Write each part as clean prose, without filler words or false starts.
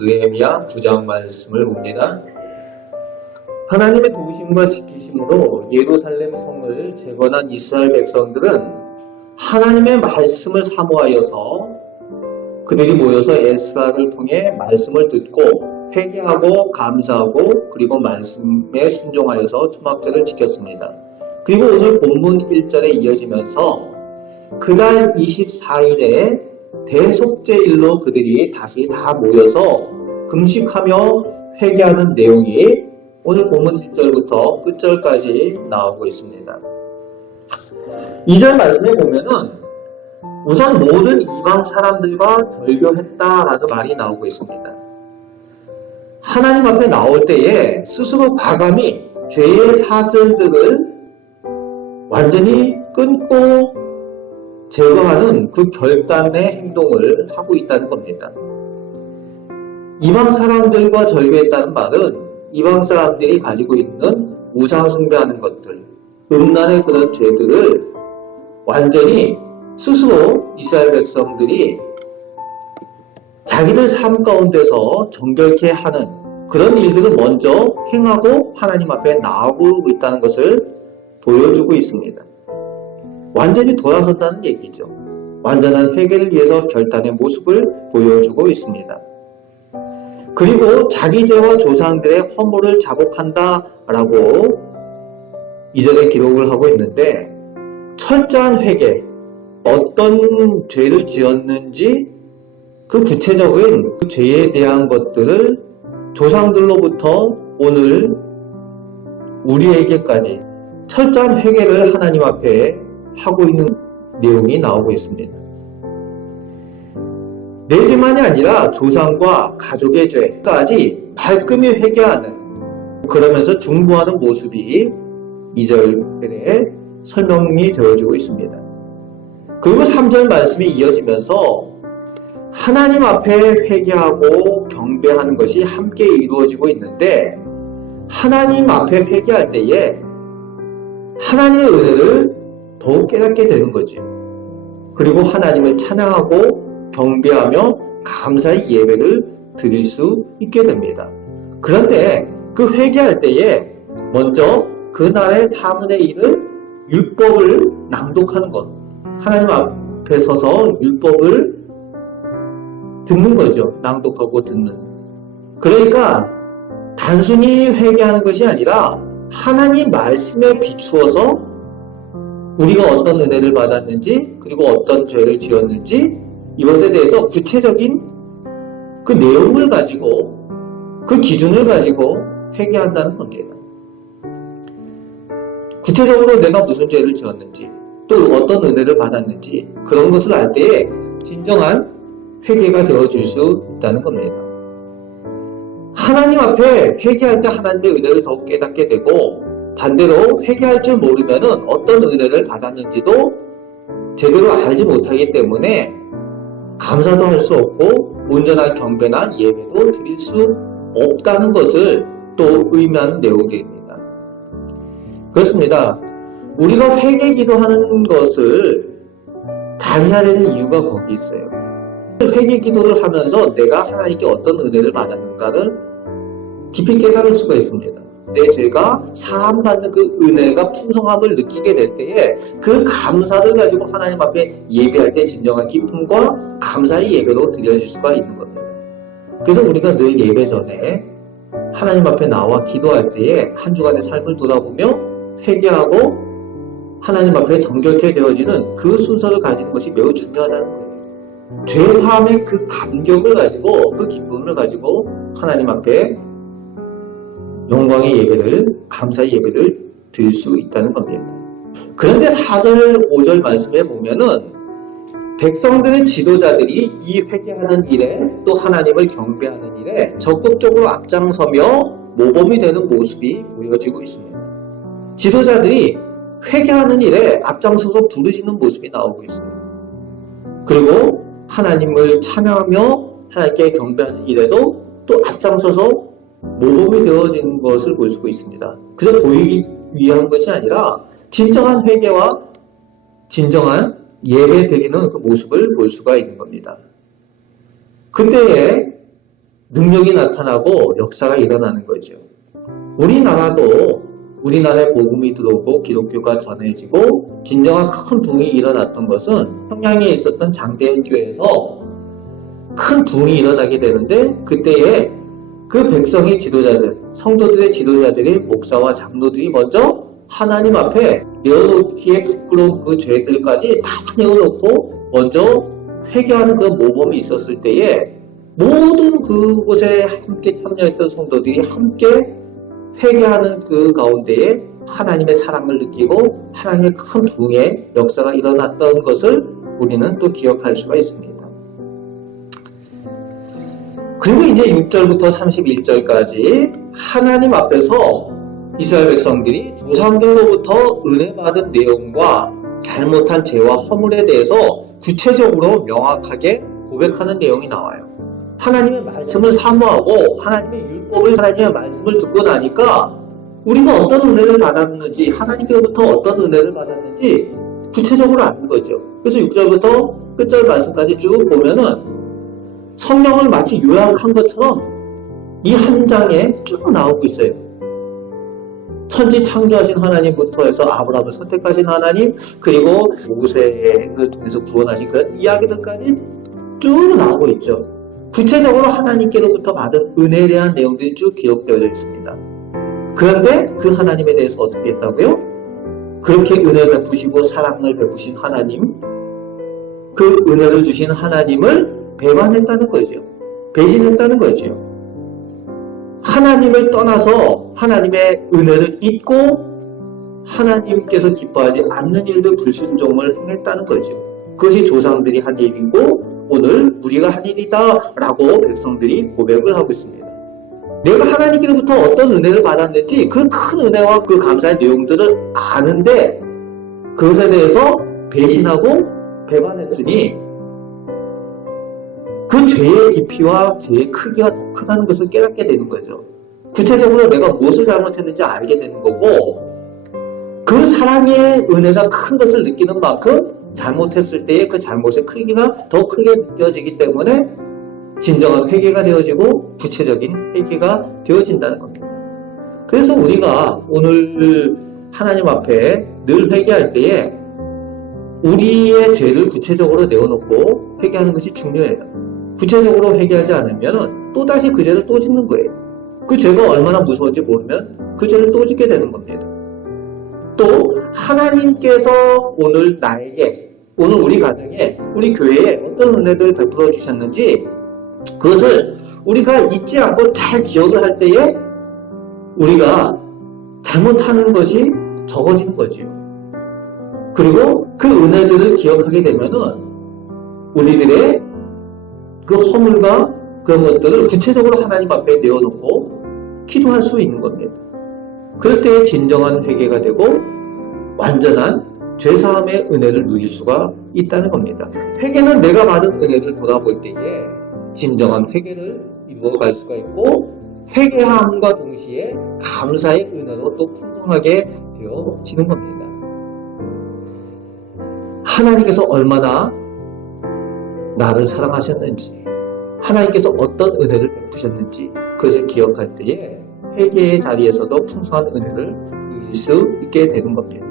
느헤미야 9장 말씀을 봅니다. 하나님의 도우심과 지키심으로 예루살렘 성을 재건한 이스라엘 백성들은 하나님의 말씀을 사모하여서 그들이 모여서 에스라를 통해 말씀을 듣고 회개하고 감사하고 그리고 말씀에 순종하여서 초막절을 지켰습니다. 그리고 오늘 본문 1절에 이어지면서 그날 24일에 대속죄일로 그들이 다시 다 모여서 금식하며 회개하는 내용이 오늘 본문 1절부터 끝절까지 나오고 있습니다. 2절 말씀에 보면은 우선 모든 이방 사람들과 절교했다라는 말이 나오고 있습니다. 하나님 앞에 나올 때에 스스로 과감히 죄의 사슬들을 완전히 끊고 제거하는 그 결단의 행동을 하고 있다는 겁니다. 이방 사람들과 절교했다는 말은 이방 사람들이 가지고 있는 우상 숭배하는 것들, 음란의 그런 죄들을 완전히 스스로 이스라엘 백성들이 자기들 삶 가운데서 정결케 하는 그런 일들을 먼저 행하고 하나님 앞에 나아오고 있다는 것을 보여주고 있습니다. 완전히 돌아선다는 얘기죠. 완전한 회개를 위해서 결단의 모습을 보여주고 있습니다. 그리고 자기 죄와 조상들의 허물을 자복한다라고 2절에 기록을 하고 있는데 철저한 회개, 어떤 죄를 지었는지 그 구체적인 그 죄에 대한 것들을 조상들로부터 오늘 우리에게까지 철저한 회개를 하나님 앞에 하고 있는 내용이 나오고 있습니다. 내 죄만이 아니라 조상과 가족의 죄까지 말끔히 회개하는, 그러면서 중보하는 모습이 2절에 설명이 되어지고 있습니다. 그리고 3절 말씀이 이어지면서 하나님 앞에 회개하고 경배하는 것이 함께 이루어지고 있는데 하나님 앞에 회개할 때에 하나님의 은혜를 더욱 깨닫게 되는 거죠. 그리고 하나님을 찬양하고 경배하며 감사의 예배를 드릴 수 있게 됩니다. 그런데 그 회개할 때에 먼저 그날의 4분의 1을 율법을 낭독하는 것, 하나님 앞에 서서 율법을 듣는 거죠. 낭독하고 듣는. 그러니까 단순히 회개하는 것이 아니라 하나님 말씀에 비추어서 우리가 어떤 은혜를 받았는지 그리고 어떤 죄를 지었는지 이것에 대해서 구체적인 그 내용을 가지고 그 기준을 가지고 회개한다는 겁니다. 구체적으로 내가 무슨 죄를 지었는지 또 어떤 은혜를 받았는지 그런 것을 알 때에 진정한 회개가 되어줄 수 있다는 겁니다. 하나님 앞에 회개할 때 하나님의 은혜를 더욱 깨닫게 되고 반대로 회개할 줄 모르면은 어떤 은혜를 받았는지도 제대로 알지 못하기 때문에 감사도 할 수 없고 온전한 경배나 예배도 드릴 수 없다는 것을 또 의미하는 내용들입니다. 그렇습니다. 우리가 회개 기도하는 것을 잘해야 되는 이유가 거기 있어요. 회개 기도를 하면서 내가 하나님께 어떤 은혜를 받았는가를 깊이 깨달을 수가 있습니다. 내 죄가 사함받는 그 은혜가 풍성함을 느끼게 될 때에 그 감사를 가지고 하나님 앞에 예배할 때 진정한 기쁨과 감사의 예배로 드려질 수가 있는 겁니다. 그래서 우리가 늘 예배 전에 하나님 앞에 나와 기도할 때에 한 주간의 삶을 돌아보며 회개하고 하나님 앞에 정결케 되어지는 그 순서를 가지는 것이 매우 중요하다는 거예요. 죄 사함의 그 감격을 가지고 그 기쁨을 가지고 하나님 앞에 영광의 예배를, 감사의 예배를 드릴 수 있다는 겁니다. 그런데 4절, 5절 말씀에 보면은 백성들의 지도자들이 이 회개하는 일에 또 하나님을 경배하는 일에 적극적으로 앞장서며 모범이 되는 모습이 보여지고 있습니다. 지도자들이 회개하는 일에 앞장서서 부르짖는 모습이 나오고 있습니다. 그리고 하나님을 찬양하며 하나님께 경배하는 일에도 또 앞장서서 모범이 되어지는 것을 볼 수가 있습니다. 그저 보이기 위한 것이 아니라 진정한 회개와 진정한 예배 드리는 그 모습을 볼 수가 있는 겁니다. 그때에 능력이 나타나고 역사가 일어나는 거죠. 우리나라에 복음이 들어오고 기독교가 전해지고 진정한 큰 부흥이 일어났던 것은 평양에 있었던 장대현 교회에서 큰 부흥이 일어나게 되는데, 그때에 그 백성의 지도자들, 성도들의 지도자들이, 목사와 장로들이 먼저 하나님 앞에 내어놓기에 부끄러운 그 죄들까지 다 내어놓고 먼저 회개하는 그런 모범이 있었을 때에 모든 그곳에 함께 참여했던 성도들이 함께 회개하는 그 가운데에 하나님의 사랑을 느끼고 하나님의 큰 부흥의 역사가 일어났던 것을 우리는 또 기억할 수가 있습니다. 그리고 이제 6절부터 31절까지 하나님 앞에서 이스라엘 백성들이 조상들로부터 은혜 받은 내용과 잘못한 죄와 허물에 대해서 구체적으로 명확하게 고백하는 내용이 나와요. 하나님의 말씀을 사모하고 하나님의 율법을, 하나님의 말씀을 듣고 나니까 우리가 어떤 은혜를 받았는지, 하나님께로부터 어떤 은혜를 받았는지 구체적으로 아는 거죠. 그래서 6절부터 끝절 말씀까지 쭉 보면은 성경을 마치 요약한 것처럼 이 한 장에 쭉 나오고 있어요. 천지 창조하신 하나님부터 해서 아브라함을 선택하신 하나님, 그리고 모세를 통해서 구원하신 그런 이야기들까지 쭉 나오고 있죠. 구체적으로 하나님께로부터 받은 은혜에 대한 내용들이 쭉 기록되어 있습니다. 그런데 그 하나님에 대해서 어떻게 했다고요? 그렇게 은혜를 베푸시고 사랑을 베푸신 하나님, 그 은혜를 주신 하나님을 배반했다는 거죠. 배신했다는 거죠. 하나님을 떠나서 하나님의 은혜를 잊고 하나님께서 기뻐하지 않는 일들, 불순종을 행했다는 거죠. 그것이 조상들이 한 일이고 오늘 우리가 한 일이다 라고 백성들이 고백을 하고 있습니다. 내가 하나님께로부터 어떤 은혜를 받았는지 그 큰 은혜와 그 감사의 내용들을 아는데 그것에 대해서 배신하고 배반했으니 그 죄의 깊이와 죄의 크기가 더 크다는 것을 깨닫게 되는 거죠. 구체적으로 내가 무엇을 잘못했는지 알게 되는 거고, 그 사랑의 은혜가 큰 것을 느끼는 만큼 잘못했을 때의 그 잘못의 크기가 더 크게 느껴지기 때문에 진정한 회개가 되어지고 구체적인 회개가 되어진다는 겁니다. 그래서 우리가 오늘 하나님 앞에 늘 회개할 때에 우리의 죄를 구체적으로 내어놓고 회개하는 것이 중요해요. 구체적으로 회개하지 않으면 또다시 그 죄를 또 짓는 거예요. 그 죄가 얼마나 무서운지 모르면 그 죄를 또 짓게 되는 겁니다. 또 하나님께서 오늘 나에게, 오늘 우리 가정에, 우리 교회에 어떤 은혜를 베풀어 주셨는지 그것을 우리가 잊지 않고 잘 기억을 할 때에 우리가 잘못하는 것이 적어지는 거지요. 그리고 그 은혜들을 기억하게 되면은 우리들의 그 허물과 그런 것들을 구체적으로 하나님 앞에 내어놓고 기도할 수 있는 겁니다. 그럴 때에 진정한 회개가 되고 완전한 죄사함의 은혜를 누릴 수가 있다는 겁니다. 회개는 내가 받은 은혜를 돌아볼 때에 진정한 회개를 이루어갈 수가 있고 회개함과 동시에 감사의 은혜로 또 풍성하게 되어지는 겁니다. 하나님께서 얼마나 나를 사랑하셨는지, 하나님께서 어떤 은혜를 베푸셨는지 그것을 기억할 때에 회개의 자리에서도 풍성한 은혜를 누릴 수 있게 되는 겁니다.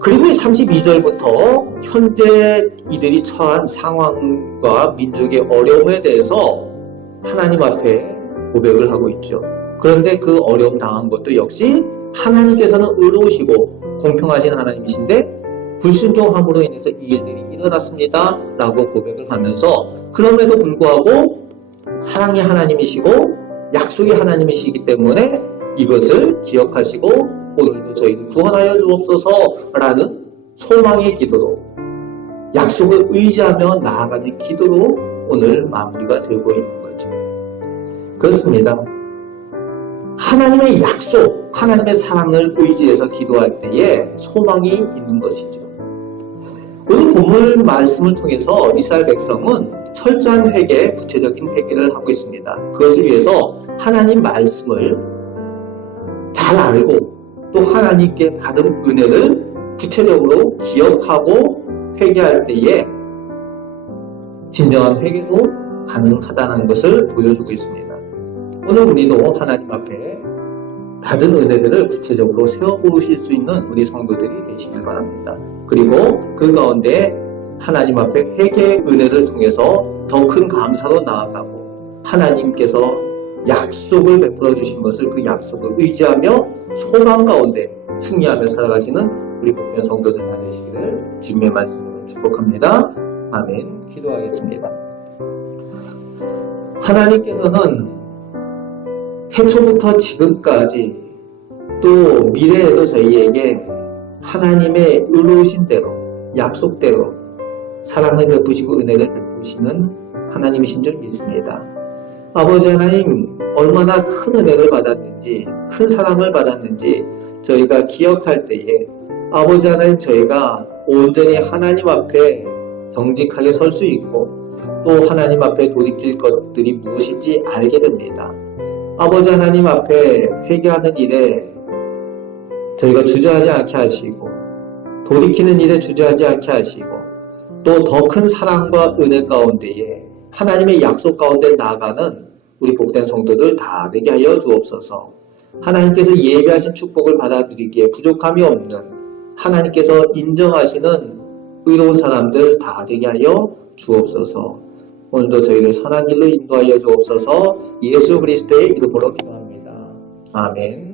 그리고 32절부터 현재 이들이 처한 상황과 민족의 어려움에 대해서 하나님 앞에 고백을 하고 있죠. 그런데 그 어려움 당한 것도 역시 하나님께서는 의로우시고 공평하신 하나님이신데 불순종함으로 인해서 이 일들이 일어났습니다 라고 고백을 하면서, 그럼에도 불구하고 사랑의 하나님이시고 약속의 하나님이시기 때문에 이것을 기억하시고 오늘도 저희를 구원하여 주옵소서 라는 소망의 기도로, 약속을 의지하며 나아가는 기도로 오늘 마무리가 되고 있는 거죠. 그렇습니다. 하나님의 약속, 하나님의 사랑을 의지해서 기도할 때에 소망이 있는 것이죠. 오늘 본문 말씀을 통해서 이스라엘 백성은 철저한 회개, 구체적인 회개를 하고 있습니다. 그것을 위해서 하나님 말씀을 잘 알고 또 하나님께 받은 은혜를 구체적으로 기억하고 회개할 때에 진정한 회개도 가능하다는 것을 보여주고 있습니다. 오늘 우리도 하나님 앞에 받은 은혜들을 구체적으로 세워보실 수 있는 우리 성도들이 되시길 바랍니다. 그리고 그 가운데 하나님 앞에 회개의 은혜를 통해서 더 큰 감사로 나아가고 하나님께서 약속을 베풀어 주신 것을 그 약속을 의지하며 소망 가운데 승리하며 살아가시는 우리 복된 성도들 다 되시기를 주님의 말씀으로 축복합니다. 아멘. 기도하겠습니다. 하나님께서는 태초부터 지금까지 또 미래에도 저희에게 하나님의 의로우신 대로 약속대로 사랑을 베푸시고 은혜를 베푸시는 하나님이신 줄 믿습니다. 아버지 하나님, 얼마나 큰 은혜를 받았는지 큰 사랑을 받았는지 저희가 기억할 때에 아버지 하나님, 저희가 온전히 하나님 앞에 정직하게 설 수 있고 또 하나님 앞에 돌이킬 것들이 무엇인지 알게 됩니다. 아버지 하나님 앞에 회개하는 일에 저희가 주저하지 않게 하시고 돌이키는 일에 주저하지 않게 하시고 또 더 큰 사랑과 은혜 가운데에 하나님의 약속 가운데 나아가는 우리 복된 성도들 다 되게 하여 주옵소서. 하나님께서 예비하신 축복을 받아들이기에 부족함이 없는 하나님께서 인정하시는 의로운 사람들 다 되게 하여 주옵소서. 오늘도 저희를 선한 길로 인도하여 주옵소서. 예수 그리스도의 이름으로 기도합니다. 아멘.